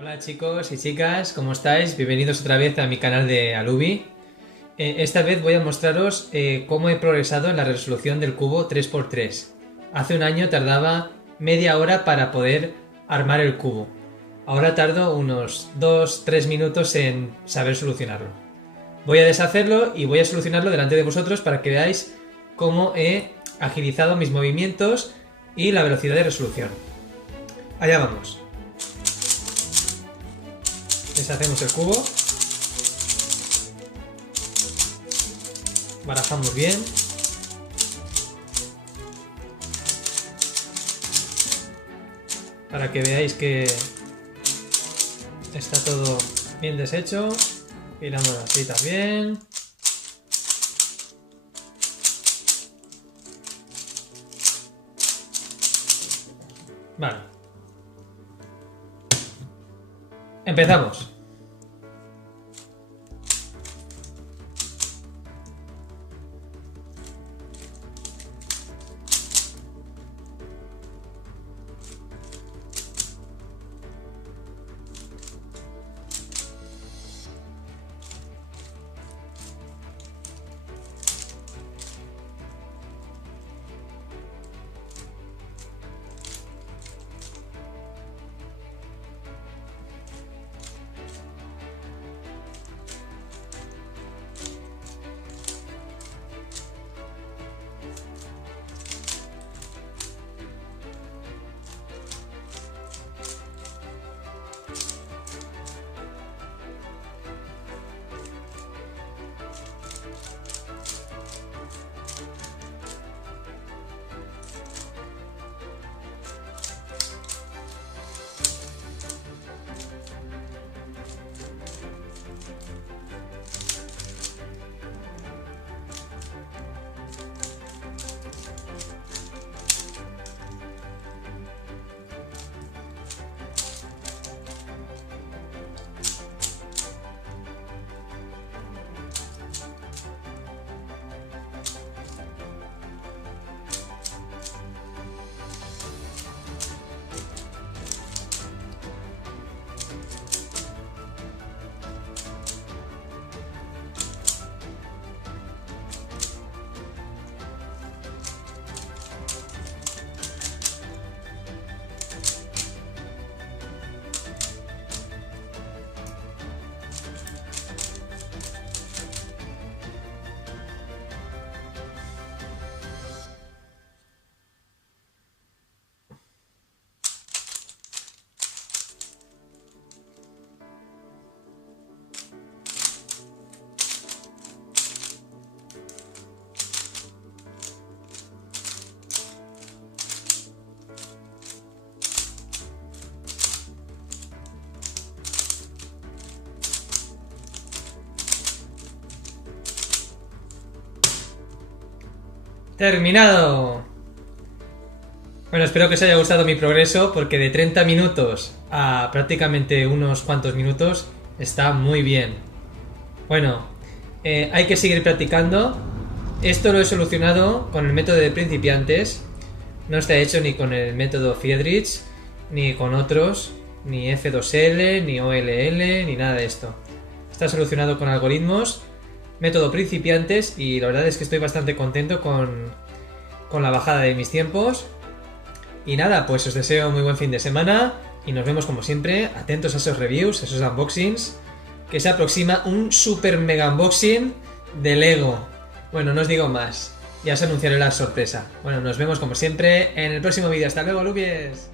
Hola chicos y chicas, ¿cómo estáis? Bienvenidos otra vez a mi canal de Alubi. Esta vez voy a mostraros cómo he progresado en la resolución del cubo 3×3. Hace un año tardaba media hora para poder armar el cubo. Ahora tardo unos 2-3 minutos en saber solucionarlo. Voy a deshacerlo y voy a solucionarlo delante de vosotros para que veáis cómo he agilizado mis movimientos y la velocidad de resolución. Allá vamos. Deshacemos el cubo. Barajamos bien. Para que veáis que está todo bien deshecho. Giramos las fitas bien. Vale. Empezamos. ¡Terminado! Bueno, espero que os haya gustado mi progreso, porque de 30 minutos a prácticamente unos cuantos minutos está muy bien. Bueno, hay que seguir practicando. Esto lo he solucionado con el método de principiantes. No está hecho ni con el método Friedrich, ni con otros, ni F2L, ni OLL, ni nada de esto. Está solucionado con algoritmos, método principiantes, y la verdad es que estoy bastante contento con la bajada de mis tiempos. Y nada, pues os deseo muy buen fin de semana y nos vemos como siempre, atentos a esos reviews, a esos unboxings, que se aproxima un super mega unboxing de Lego. Bueno, no os digo más, ya os anunciaré la sorpresa. Bueno, nos vemos como siempre en el próximo vídeo. Hasta luego, Lubies.